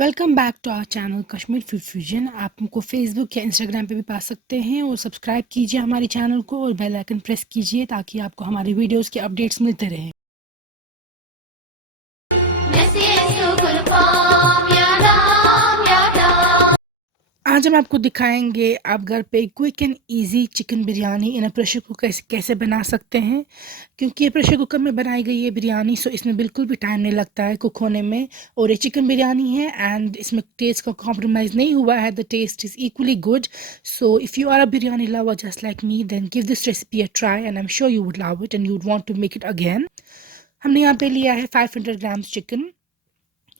Welcome back to our channel Kashmir food fusion. आप हमको Facebook या इंस्टाग्राम पे भी पा सकते हैं और सब्सक्राइब कीजिए हमारे चैनल को और बेल आइकन प्रेस कीजिए ताकि आपको हमारी वीडियोस के अपडेट्स मिलते रहें। आज हम आपको दिखाएंगे आप घर पे quick and easy chicken biryani in a pressure cooker कैसे कैसे बना सकते हैं। क्योंकि ये प्रेशर कुकर में बनाई गई है बिरयानी, सो इसमें बिल्कुल भी टाइम नहीं लगता है कुक होने में। और ये चिकन बिरयानी है एंड इसमें टेस्ट का कॉम्प्रोमाइज़ नहीं हुआ है, the taste is equally good. So if you are a biryani lover just like me, then give this recipe a try and I am sure you would love it and you would want to make it again. हमने यहाँ पे लिया है 500 grams chicken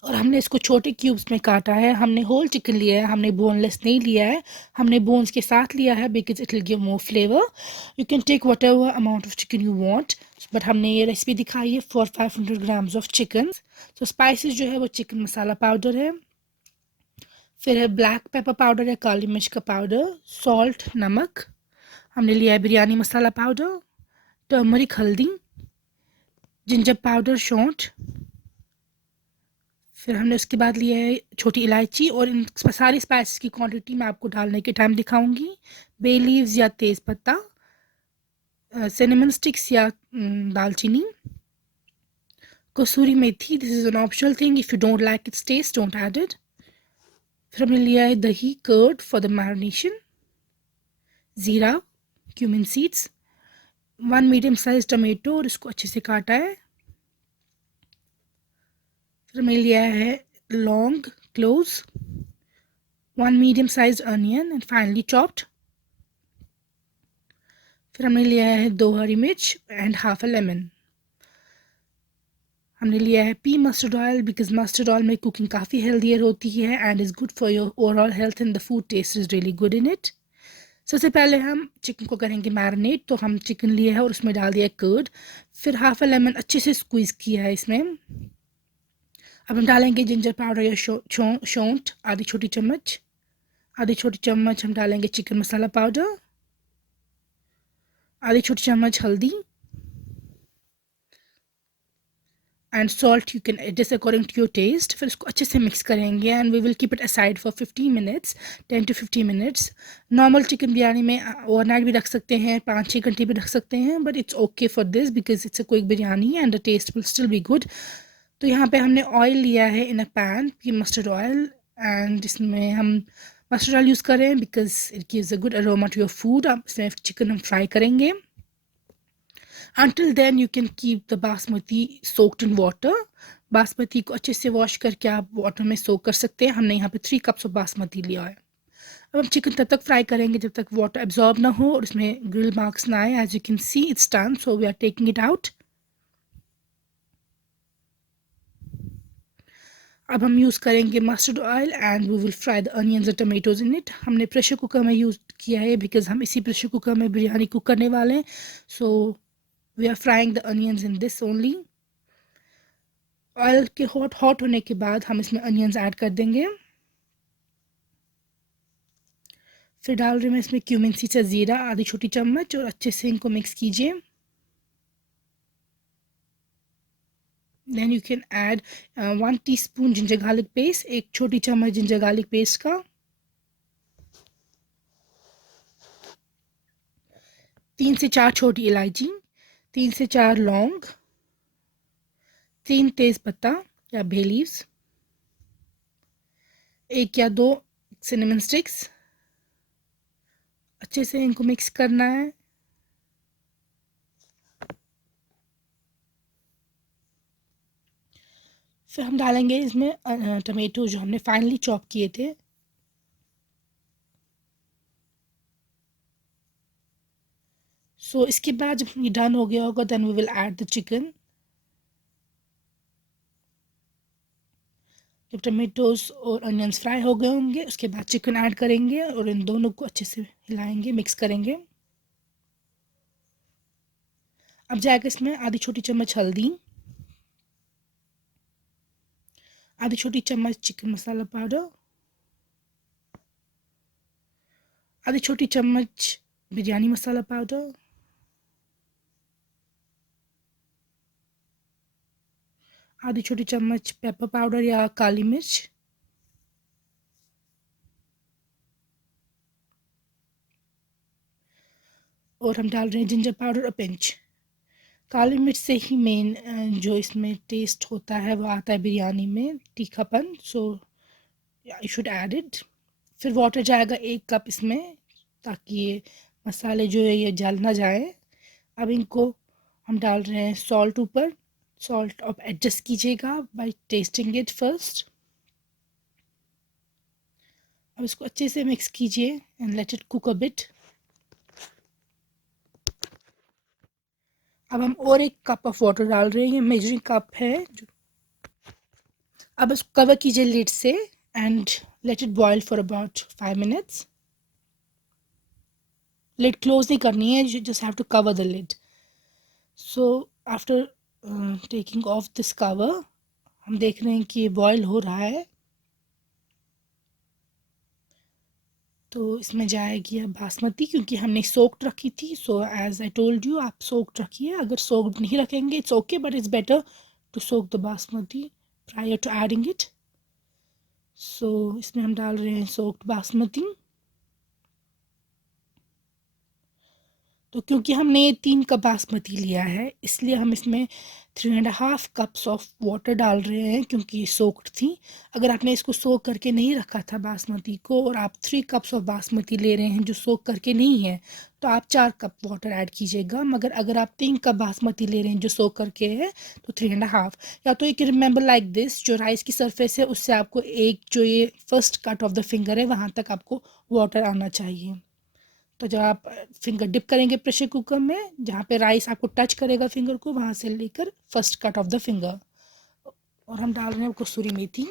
और हमने इसको छोटे cubes में काटा है। हमने होल चिकन लिया है, हमने बोनलेस नहीं लिया है। हमने बोन्स के साथ लिया है because it will give more flavour. You can take whatever amount of chicken you want, but हमने ये रेसिपी दिखाई है फॉर 500 ग्राम्स ऑफ चिकन। तो स्पाइसेस जो है वो चिकन मसाला पाउडर है, फिर है ब्लैक पेपर पाउडर है, काली मिर्च का पाउडर, सॉल्ट नमक, हमने लिया है बिरयानी मसाला पाउडर, टर्मरिक हल्दी, जिंजर पाउडर सौंठ, फिर हमने उसके बाद लिया है छोटी इलायची। और इन सारी स्पाइसेस की क्वांटिटी मैं आपको डालने के टाइम दिखाऊंगी। बे लीव्स या तेज़ पत्ता, सिनेमन स्टिक्स या दालचीनी, kasuri methi, this is an optional thing, if you don't like its taste don't add it. फिर हमने लिया है दही कर्ड फॉर द मैरिनेशन, ज़ीरा, cumin seeds, 1 medium size tomato और इसको अच्छे से काटा है। फिर हमने लिया है लौंग, cloves, 1 medium size onion and finally chopped. फिर हमने लिया है 2 हरी मिर्च एंड हाफ अ लेमन। हमने लिया है पी mustard oil because mustard oil में कुकिंग काफ़ी हेल्दियर होती है and is good for your overall health and the food taste is really good in it. सबसे पहले हम चिकन को करेंगे मैरिनेट। तो हम चिकन लिए है और उसमें डाल दिया कर्ड, फिर हाफ अ लेमन अच्छे से स्क्वीज़ किया है इसमें। अब हम डालेंगे जिंजर पाउडर या सौंठ आधी छोटी चम्मच। आधी छोटी चम्मच हम डालेंगे चिकन मसाला पाउडर, आधी छोटी चम्मच हल्दी and salt you can adjust according to your taste. फिर इसको अच्छे से मिक्स करेंगे and we will keep it aside for 15 minutes, 10 to 15 minutes. Normal chicken biryani में ओवरनाइट भी रख सकते हैं, 5-6 घंटे भी रख सकते हैं, but it's okay for this because it's a quick biryani and the taste will still be good. तो यहाँ पे हमने ऑयल लिया है इन अ पैन, ये मस्टर्ड ऑयल, एंड इसमें हम मस्टर्ड ऑयल यूज़ करें because it gives a good aroma to your food. अब इसमें चिकन हम फ्राई करेंगे। Until then you can keep the basmati soaked in water. Basmati को अच्छे से वॉश करके आप वाटर में सोक कर सकते हैं। हमने यहाँ पे 3 कप्स ऑफ बासमती लिया है। अब हम चिकन तब तक फ्राई करेंगे जब तक वाटर एब्जॉर्ब ना हो और उसमें ग्रिल मार्क्स ना आए। As you can see it's done, so we are taking it out. अब हम यूज़ करेंगे mustard oil and we will fry the onions and tomatoes in it. हमने प्रेशर कुकर में यूज़ किया है बिकॉज हम इसी प्रेशर कुकर में बिरयानी कुक करने वाले हैं। So we are frying the onions in this only. Oil के हॉट होने के बाद हम इसमें अनियंस ऐड कर देंगे। फिर डाल रही हूँ मैं इसमें क्यूमिन सीड्स या ज़ीरा आधी छोटी चम्मच और अच्छे से इनको मिक्स कीजिए। Then you can add 1 teaspoon ginger garlic paste, 1 छोटी चम्मच जिंजर गार्लिक पेस्ट का, 3 से 4 छोटी इलायची, 3 से 4 लौंग, 3 तेज पत्ता या बे लीव्स, 1 या 2 सिनेमन स्टिक्स। अच्छे से इनको मिक्स करना है। फिर हम डालेंगे इसमें टमेटो जो हमने फाइनली चॉप किए थे। सो इसके बाद जब ये डन हो गया होगा then we will add the chicken. जब टमेटोज और अनियंस फ्राई हो गए होंगे उसके बाद चिकन ऐड करेंगे और इन दोनों को अच्छे से हिलाएंगे, मिक्स करेंगे। अब जाएगा इसमें आधी छोटी चम्मच हल्दी, आधी छोटी चम्मच चिकन मसाला पाउडर, आधी छोटी चम्मच बिरयानी मसाला पाउडर, आधी छोटी चम्मच पेपर पाउडर या काली मिर्च, और हम डाल रहे हैं जिंजर पाउडर और पिंच। काली मिर्च से ही मेन जो इसमें टेस्ट होता है वो आता है बिरयानी में, तीखापन। So you should add it. फिर वाटर जाएगा 1 कप इसमें, ताकि ये मसाले जो है ये जल ना जाए। अब इनको हम डाल रहे हैं सॉल्ट ऊपर। सॉल्ट आप एडजस्ट कीजिएगा बाय टेस्टिंग इट फर्स्ट। अब इसको अच्छे से मिक्स कीजिए and let it cook a bit. अब हम और 1 कप ऑफ वाटर डाल रहे हैं, ये मेजरिंग कप है। अब इसको कवर कीजिए लिड से and let it boil for about 5 minutes. Lid close नहीं करनी है, you just have to cover the lid. So after taking off this cover, हम देख रहे हैं कि ये बॉयल हो रहा है। तो इसमें जाएगी अब बासमती, क्योंकि हमने सोक्ड रखी थी। So as I told you, आप सोक्ड रखिए। अगर सोक्ड नहीं रखेंगे it's okay, but it's better to soak the basmati prior to adding it. So इसमें हम डाल रहे हैं सोक्ड बासमती। तो क्योंकि हमने 3 कप बासमती लिया है, इसलिए हम इसमें 3.5 कप्स ऑफ वाटर डाल रहे हैं, क्योंकि ये सोक्ड थी। अगर आपने इसको सोक करके नहीं रखा था बासमती को, और आप 3 कप्स ऑफ बासमती ले रहे हैं जो सोक करके नहीं है, तो आप 4 कप वाटर ऐड कीजिएगा। मगर अगर आप 3 कप बासमती ले रहे हैं जो सोक करके है, तो 3.5। या तो एक रिमेंबर लाइक दिस, जो राइस की सरफेस है उससे आपको एक जो ये first cut off the finger है वहाँ तक आपको वाटर आना चाहिए। तो जब आप फिंगर डिप करेंगे प्रेशर कुकर में, जहाँ पे राइस आपको टच करेगा फिंगर को, वहाँ से लेकर first cut off the finger. और हम डाल रहे हैं कसूरी मेथी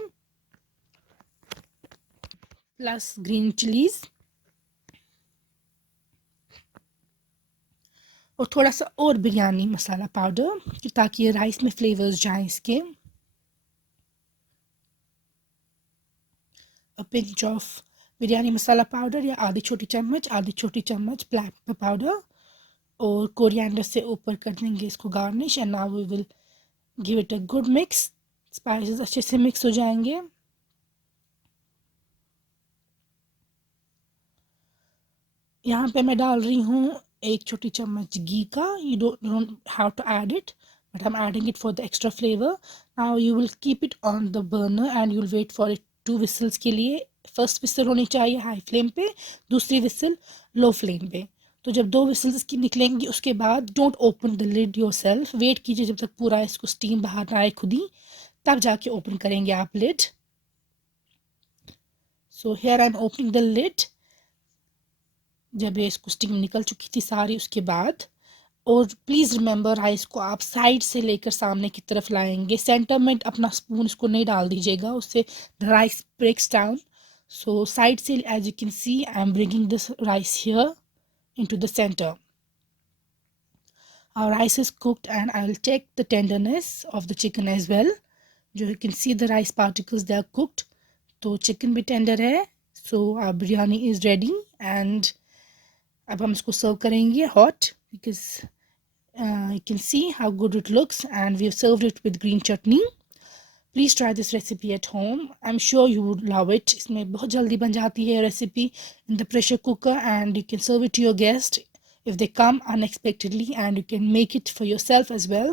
प्लस ग्रीन चिलीज, और थोड़ा सा और बिरयानी मसाला पाउडर, ताकि ये राइस में फ्लेवर्स जाएं इसके। A pinch of biryani masala powder, या आधी छोटी चम्मच ब्लैक पेपर पाउडर, और कोरिएंडर से ऊपर कर देंगे इसको garnish. And now we will give it a good mix. Spices अच्छे से मिक्स हो जाएंगे। यहाँ पे मैं डाल रही हूँ 1 छोटी चम्मच घी का। You don't have to add it, but I am adding it for the extra flavour. Now you will keep it on the burner and you will wait for it 2 whistles के लिए। फर्स्ट विसल होनी चाहिए high flame पे, दूसरी whistle low flame पे। तो जब 2 whistles की निकलेंगी उसके बाद don't open the lid yourself, wait कीजिए जब तक पूरा इसको स्टीम बाहर ना आए खुद ही, तब जाके ओपन करेंगे आप lid. So here I am opening the lid जब ये इसको स्टीम निकल चुकी थी सारी उसके बाद। और प्लीज़ रिमेंबर, राइस को आप साइड से लेकर सामने की तरफ लाएंगे। सेंटर में अपना स्पून इसको नहीं डाल दीजिएगा, उससे the rice breaks down. So side से, as you can see, I am bringing this rice here into the center. Our rice is cooked and I will check the tenderness of the chicken as well. You can see the rice particles, they are cooked. तो chicken भी tender है. So our biryani is ready and अब हम इसको सर्व करेंगे hot, because you can see how good it looks and we have served it with green chutney. Please try this recipe at home. I'm sure you would love it. इसमें बहुत जल्दी बन जाती है recipe in the pressure cooker, and you can serve it to your guest if they come unexpectedly, and you can make it for yourself as well.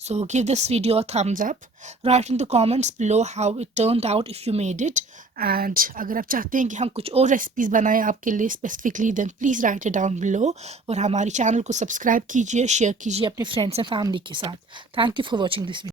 So give this video a thumbs up. Write in the comments below how it turned out if you made it. And अगर आप चाहते हैं कि हम कुछ और recipes बनाएं आपके लिए specifically, then please write it down below. और हमारे चैनल को सब्सक्राइब कीजिए, शेयर कीजिए अपने फ्रेंड्स एंड फैमिली के साथ। Thank you for watching this video.